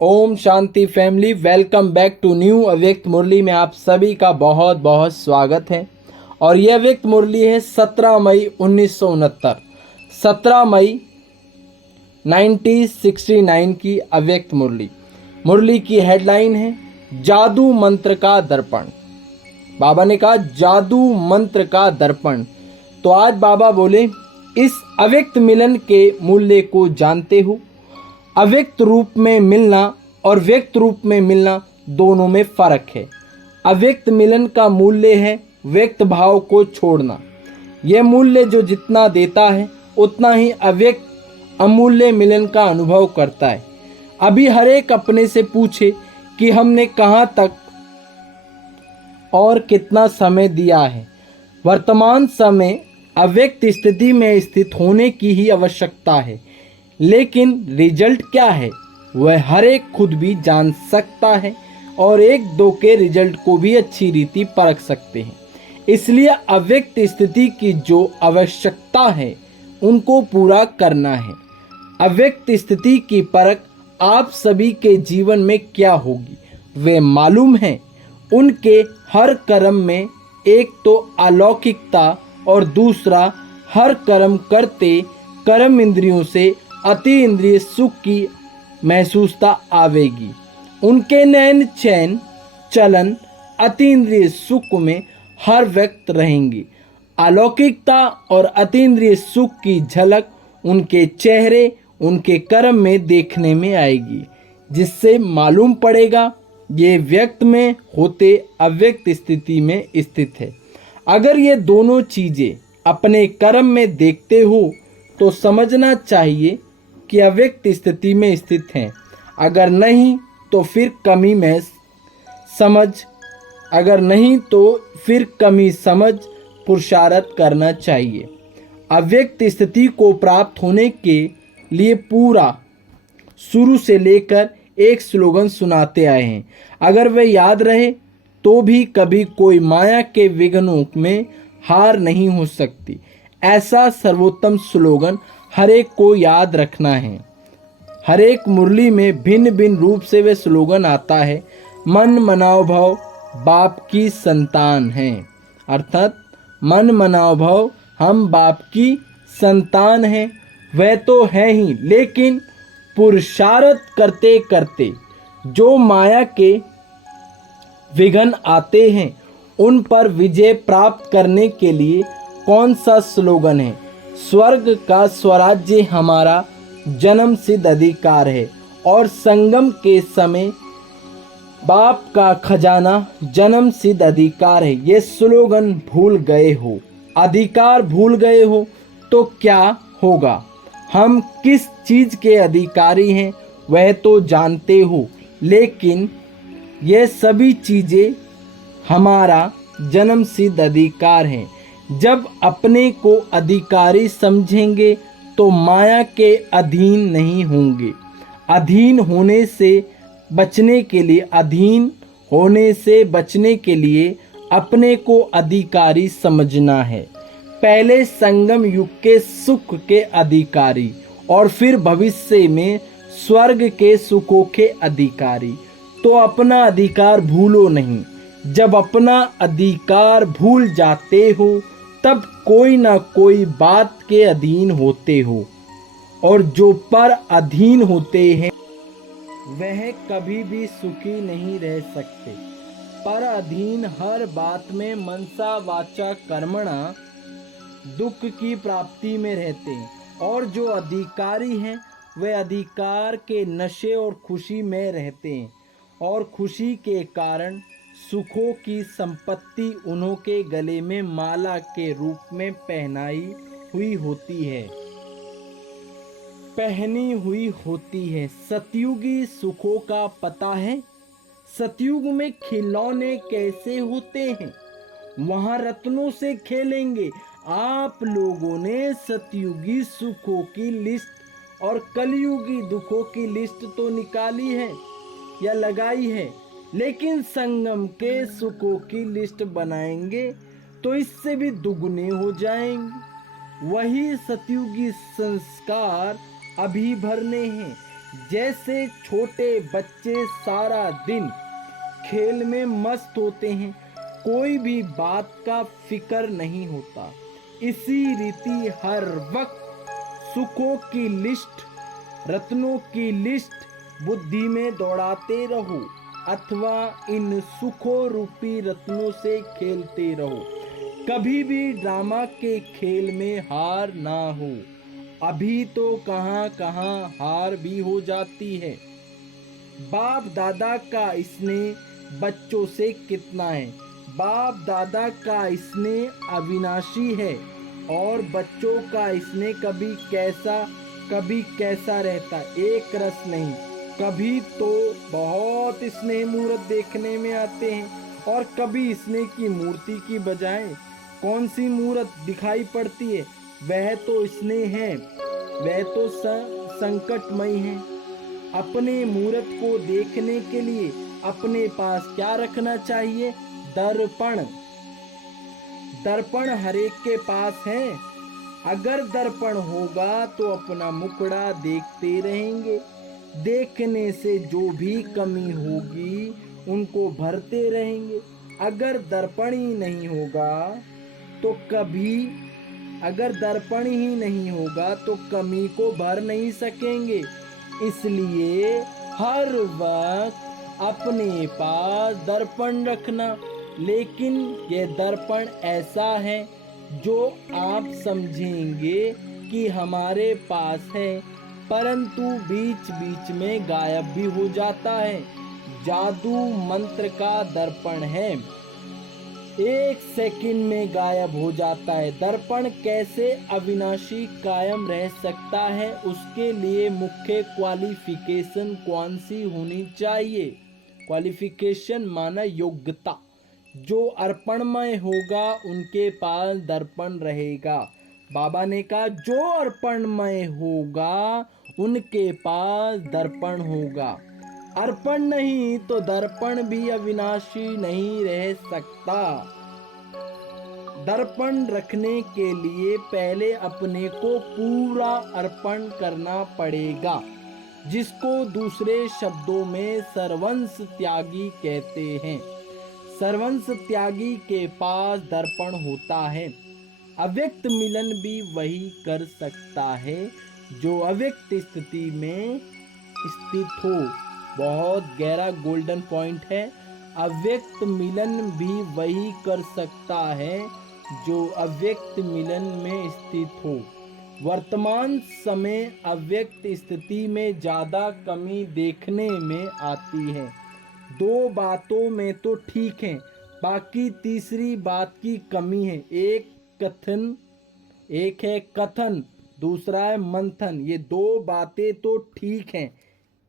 ओम शांति family, welcome back to new अव्यक्त मुरली में आप सभी का बहुत बहुत स्वागत है। और यह अव्यक्त मुरली है 17 मई 1969, 17 मई 1969 की अव्यक्त मुरली। मुरली की हेडलाइन है जादू मंत्र का दर्पण। बाबा ने कहा जादू मंत्र का दर्पण। तो आज बाबा बोले इस अव्यक्त मिलन के मूल्य को जानते हो। अव्यक्त रूप में मिलना और व्यक्त रूप में मिलना दोनों में फर्क है। अव्यक्त मिलन का मूल्य है व्यक्त भाव को छोड़ना। यह मूल्य जो जितना देता है उतना ही अव्यक्त अमूल्य मिलन का अनुभव करता है। अभी हर एक अपने से पूछे कि हमने कहाँ तक और कितना समय दिया है। वर्तमान समय अव्यक्त स्थिति में स्थित होने की ही आवश्यकता है, लेकिन रिजल्ट क्या है वह हर एक खुद भी जान सकता है और एक दो के रिजल्ट को भी अच्छी रीति परख सकते हैं। इसलिए अव्यक्त स्थिति की जो आवश्यकता है उनको पूरा करना है। अव्यक्त स्थिति की परख आप सभी के जीवन में क्या होगी वे मालूम है। उनके हर कर्म में एक तो अलौकिकता और दूसरा हर कर्म करते कर्म इंद्रियों से अति इंद्रिय सुख की महसूसता आवेगी। उनके नैन चैन चलन अति इंद्रिय सुख में हर व्यक्त रहेंगी। अलौकिकता और अति इंद्रिय सुख की झलक उनके चेहरे उनके कर्म में देखने में आएगी, जिससे मालूम पड़ेगा ये व्यक्त में होते अव्यक्त स्थिति में स्थित है। अगर ये दोनों चीज़ें अपने कर्म में देखते हो तो समझना चाहिए कि अव्यक्त स्थिति में स्थित हैं। अगर नहीं तो फिर कमी समझ पुरुषार्थ करना चाहिए। अव्यक्त स्थिति को प्राप्त होने के लिए पूरा शुरू से लेकर एक स्लोगन सुनाते आए हैं। अगर वे याद रहे तो भी कभी कोई माया के विघ्नों में हार नहीं हो सकती। ऐसा सर्वोत्तम स्लोगन हर एक को याद रखना है। हर एक मुरली में भिन्न भिन्न रूप से वे स्लोगन आता है। मन मनाओ भव बाप की संतान हैं, अर्थात मन मनाओ भव हम बाप की संतान हैं। वह तो है ही, लेकिन पुरुषार्थ करते करते जो माया के विघ्न आते हैं उन पर विजय प्राप्त करने के लिए कौन सा स्लोगन है? स्वर्ग का स्वराज्य हमारा जन्म सिद्ध अधिकार है और संगम के समय बाप का खजाना जन्म सिद्ध अधिकार है। ये स्लोगन भूल गए हो, अधिकार भूल गए हो तो क्या होगा? हम किस चीज़ के अधिकारी हैं वह तो जानते हो, लेकिन ये सभी चीज़ें हमारा जन्म सिद्ध अधिकार हैं। जब अपने को अधिकारी समझेंगे तो माया के अधीन नहीं होंगे। अधीन होने से बचने के लिए अपने को अधिकारी समझना है। पहले संगम युग के सुख के अधिकारी और फिर भविष्य में स्वर्ग के सुखों के अधिकारी। तो अपना अधिकार भूलो नहीं। जब अपना अधिकार भूल जाते हो तब कोई ना कोई बात के अधीन होते हो, और जो पर अधीन होते हैं वह कभी भी सुखी नहीं रह सकते। पर अधीन हर बात में मनसा वाचा कर्मणा दुख की प्राप्ति में रहते हैं, और जो अधिकारी हैं वे अधिकार के नशे और खुशी में रहते हैं, और खुशी के कारण सुखों की संपत्ति उन्हों के गले में माला के रूप में पहनी हुई होती है। सतयुगी सुखों का पता है? सतयुग में खिलौने कैसे होते हैं? वहाँ रत्नों से खेलेंगे। आप लोगों ने सतयुगी सुखों की लिस्ट और कलयुगी दुखों की लिस्ट तो निकाली है या लगाई है, लेकिन संगम के सुखों की लिस्ट बनाएंगे तो इससे भी दुगने हो जाएंगे। वही सतयुगी संस्कार अभी भरने हैं। जैसे छोटे बच्चे सारा दिन खेल में मस्त होते हैं, कोई भी बात का फिक्र नहीं होता। इसी रीति हर वक्त सुखों की लिस्ट, रत्नों की लिस्ट बुद्धि में दौड़ाते रहो, अथवा इन सुखों रूपी रत्नों से खेलते रहो। कभी भी ड्रामा के खेल में हार ना हो। अभी तो कहाँ कहाँ हार भी हो जाती है। बाप दादा का स्नेह बच्चों से कितना है। बाप दादा का स्नेह अविनाशी है और बच्चों का स्नेह कभी कैसा रहता, एक रस नहीं। कभी तो बहुत स्नेह मूर्त देखने में आते हैं और कभी स्नेह की मूर्ति की बजाय कौन सी मूर्त दिखाई पड़ती है, वह तो स्नेह है, वह तो संकटमय है। अपने मूर्त को देखने के लिए अपने पास क्या रखना चाहिए? दर्पण। दर्पण हरेक के पास है। अगर दर्पण होगा तो अपना मुखड़ा देखते रहेंगे। देखने से जो भी कमी होगी उनको भरते रहेंगे। अगर दर्पण ही नहीं होगा तो कमी को भर नहीं सकेंगे। इसलिए हर वक्त अपने पास दर्पण रखना। लेकिन यह दर्पण ऐसा है जो आप समझेंगे कि हमारे पास है, परंतु बीच बीच में गायब भी हो जाता है। जादू मंत्र का दर्पण है, एक सेकंड में गायब हो जाता है। दर्पण कैसे अविनाशी कायम रह सकता है, उसके लिए मुख्य क्वालिफिकेशन कौन सी होनी चाहिए? क्वालिफिकेशन माना योग्यता। जो अर्पणमय होगा उनके पास दर्पण रहेगा। बाबा ने कहा जो अर्पणमय होगा उनके पास दर्पण होगा। अर्पण नहीं तो दर्पण भी अविनाशी नहीं रह सकता। दर्पण रखने के लिए पहले अपने को पूरा अर्पण करना पड़ेगा, जिसको दूसरे शब्दों में सर्वंस त्यागी कहते हैं। सर्वंस त्यागी के पास दर्पण होता है। अव्यक्त मिलन भी वही कर सकता है जो अव्यक्त स्थिति में स्थित हो। बहुत गहरा गोल्डन पॉइंट है। अव्यक्त मिलन भी वही कर सकता है जो अव्यक्त मिलन में स्थित हो। वर्तमान समय अव्यक्त स्थिति में ज़्यादा कमी देखने में आती है। दो बातों में तो ठीक है, बाकी तीसरी बात की कमी है। एक है कथन, दूसरा है मंथन। ये दो बातें तो ठीक हैं,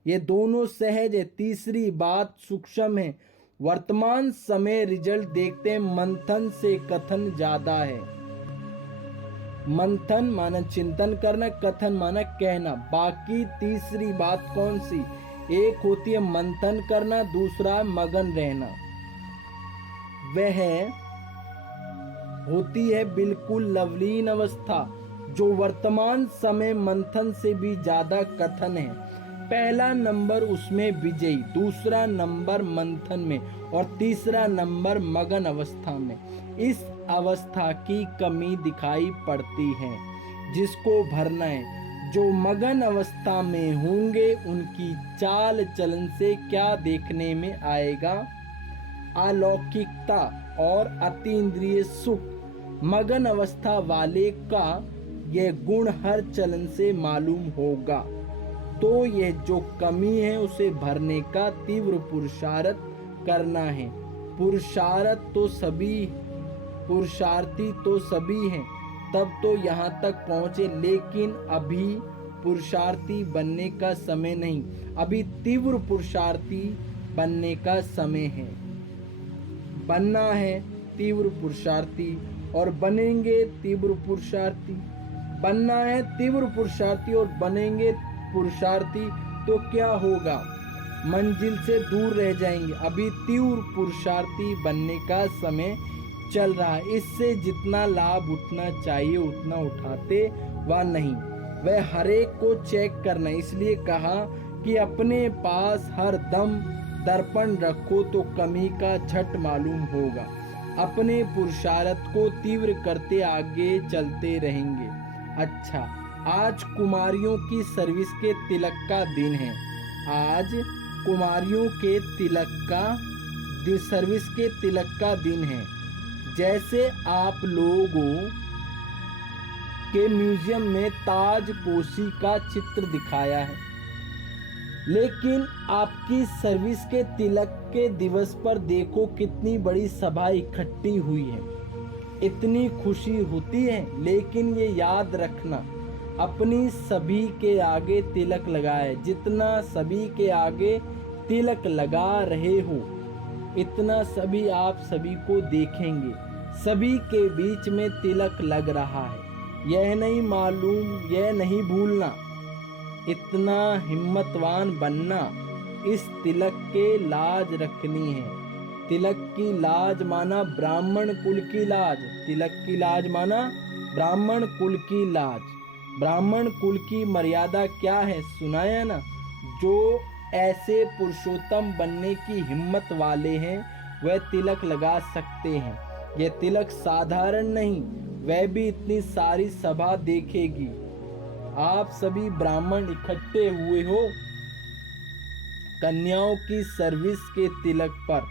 ये दोनों सहज है, तीसरी बात सूक्ष्म है। वर्तमान समय रिजल्ट देखते हैं, मंथन से कथन ज्यादा है। मंथन माना चिंतन करना, कथन माना कहना। बाकी तीसरी बात कौन सी? एक होती है मंथन करना, दूसरा मगन रहना। वह होती है बिल्कुल लवलीन अवस्था, जो वर्तमान समय मंथन से भी ज्यादा कथन है। पहला नंबर उसमें विजयी, दूसरा नंबर मंथन में और तीसरा नंबर मगन अवस्था में। इस अवस्था की कमी दिखाई पड़ती है, जिसको भरना है। जो मगन अवस्था में होंगे उनकी चाल चलन से क्या देखने में आएगा? अलौकिकता और अतीन्द्रिय सुख। मगन अवस्था वाले का यह गुण हर चलन से मालूम होगा। तो यह जो कमी है उसे भरने का तीव्र पुरुषार्थ करना है। पुरुषार्थी तो सभी हैं, तब तो यहाँ तक पहुँचे। लेकिन अभी पुरुषार्थी बनने का समय नहीं, अभी तीव्र पुरुषार्थी बनने का समय है। बनना है तीव्र पुरुषार्थी और बनेंगे तीव्र पुरुषार्थी। बनना है तीव्र पुरुषार्थी और बनेंगे पुरुषार्थी तो क्या होगा? मंजिल से दूर रह जाएंगे। अभी तीव्र पुरुषार्थी बनने का समय चल रहा है। इससे जितना लाभ उठना चाहिए उतना उठाते व नहीं। वह हरेक को चेक करना। इसलिए कहा कि अपने पास हर दम दर्पण रखो तो कमी का झट मालूम होगा। अपने पुरुषार्थ को तीव्र करते आगे चलते रहेंगे। अच्छा, आज कुमारियों की सर्विस के तिलक का दिन है। आज कुमारियों के सर्विस के तिलक का दिन है। जैसे आप लोगों के म्यूजियम में ताजपोशी का चित्र दिखाया है, लेकिन आपकी सर्विस के तिलक के दिवस पर देखो कितनी बड़ी सभा इकट्ठी हुई है। इतनी खुशी होती है, लेकिन ये याद रखना, अपनी सभी के आगे तिलक लगाए। जितना सभी के आगे तिलक लगा रहे हो, इतना सभी आप सभी को देखेंगे। सभी के बीच में तिलक लग रहा है, यह नहीं भूलना। इतना हिम्मतवान बनना, इस तिलक के लाज रखनी है। तिलक की लाज माना ब्राह्मण कुल की लाज। तिलक की लाज माना ब्राह्मण कुल की लाज। ब्राह्मण कुल की मर्यादा क्या है सुनाया ना। जो ऐसे पुरुषोत्तम बनने की हिम्मत वाले हैं वह तिलक लगा सकते हैं। यह तिलक साधारण नहीं, वह भी इतनी सारी सभा देखेगी। आप सभी ब्राह्मण इकट्ठे हुए हो कन्याओं की सर्विस के तिलक पर।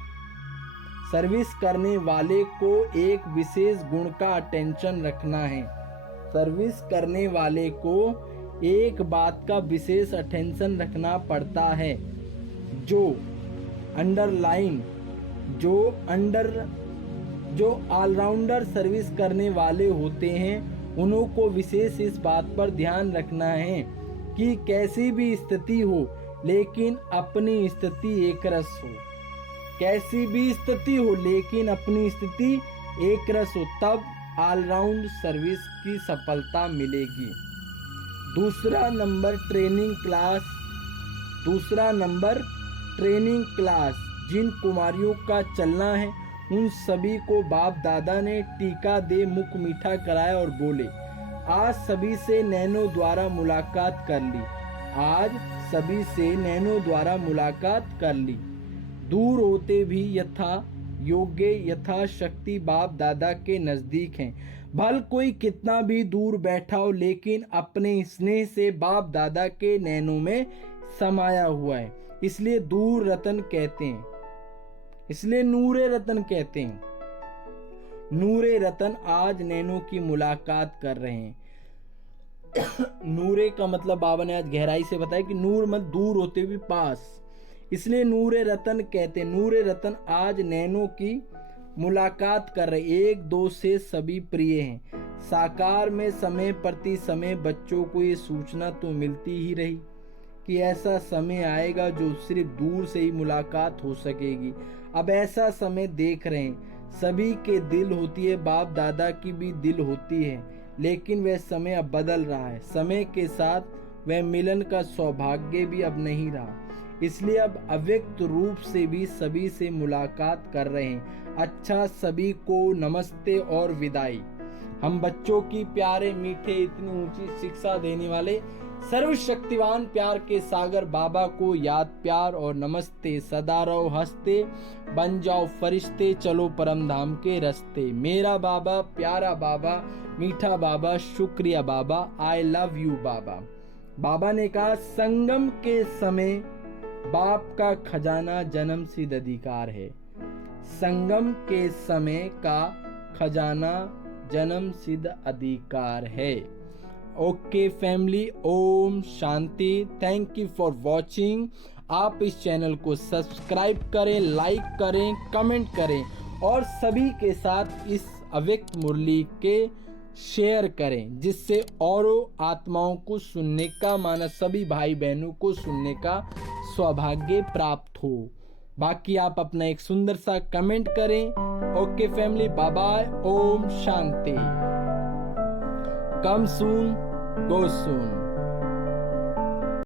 सर्विस करने वाले को एक विशेष गुण का अटेंशन रखना है। सर्विस करने वाले को एक बात का विशेष अटेंशन रखना पड़ता है। जो ऑलराउंडर सर्विस करने वाले होते हैं, उनको विशेष इस बात पर ध्यान रखना है कि कैसी भी स्थिति हो, लेकिन अपनी स्थिति एकरस हो। कैसी भी स्थिति हो, लेकिन अपनी स्थिति एकरस हो, तब ऑलराउंड सर्विस की सफलता मिलेगी। दूसरा नंबर ट्रेनिंग क्लास जिन कुमारियों का चलना है, उन सभी को बाप दादा ने टीका दे मुख मीठा कराया और बोले, आज सभी से नैनो द्वारा मुलाकात कर ली। दूर होते भी यथाशक्ति बाप दादा के नजदीक हैं। भल कोई कितना भी दूर बैठा हो, लेकिन अपने स्नेह से बाप दादा के नैनों में समाया हुआ है। इसलिए नूरे रतन आज नैनो की मुलाकात कर रहे हैं। नूरे का मतलब बाबा ने आज गहराई से बताया कि नूर मत दूर होते भी पास, इसलिए नूरे रतन कहते हैं। नूरे रतन आज नैनो की मुलाकात कर रहे, एक दो से सभी प्रिय हैं। साकार में समय प्रति समय बच्चों को ये सूचना तो मिलती ही रही कि ऐसा समय आएगा जो सिर्फ दूर से ही मुलाकात हो सकेगी। अब ऐसा समय देख रहे हैं, सभी के दिल होती है, बाप दादा की भी दिल होती है, लेकिन वह समय अब बदल रहा है। समय के साथ वह मिलन का सौभाग्य भी अब नहीं रहा, इसलिए अब अव्यक्त रूप से भी सभी से मुलाकात कर रहे हैं। अच्छा, सभी को नमस्ते और विदाई। हम बच्चों की प्यारे मीठे इतनी ऊंची शिक्षा देने वाले सर्वशक्तिवान प्यार के सागर बाबा को याद प्यार और नमस्ते। सदा रहो हंसते, बन जाओ फरिश्ते, चलो परम धाम के रास्ते। मेरा बाबा, प्यारा बाबा, मीठा बाबा, शुक्रिया बाबा, आई लव यू बाबा। बाबा ने कहा, संगम के समय बाप का खजाना जन्म सिद्ध अधिकार है। संगम के समय का खजाना जन्म सिद्ध अधिकार है। ओके फैमिली, ओम शांति। Thank you for watching. आप इस चैनल को सब्सक्राइब करें, लाइक करें, कमेंट करें और सभी के साथ इस अव्यक्त मुरली के शेयर करें, जिससे औरों आत्माओं को सुनने का, माना सभी भाई बहनों को सुनने का सौभाग्य प्राप्त हो। बाकी आप अपना एक सुंदर सा कमेंट करें। Okay family, bye bye, Om Shanti. कम सून, गो सून।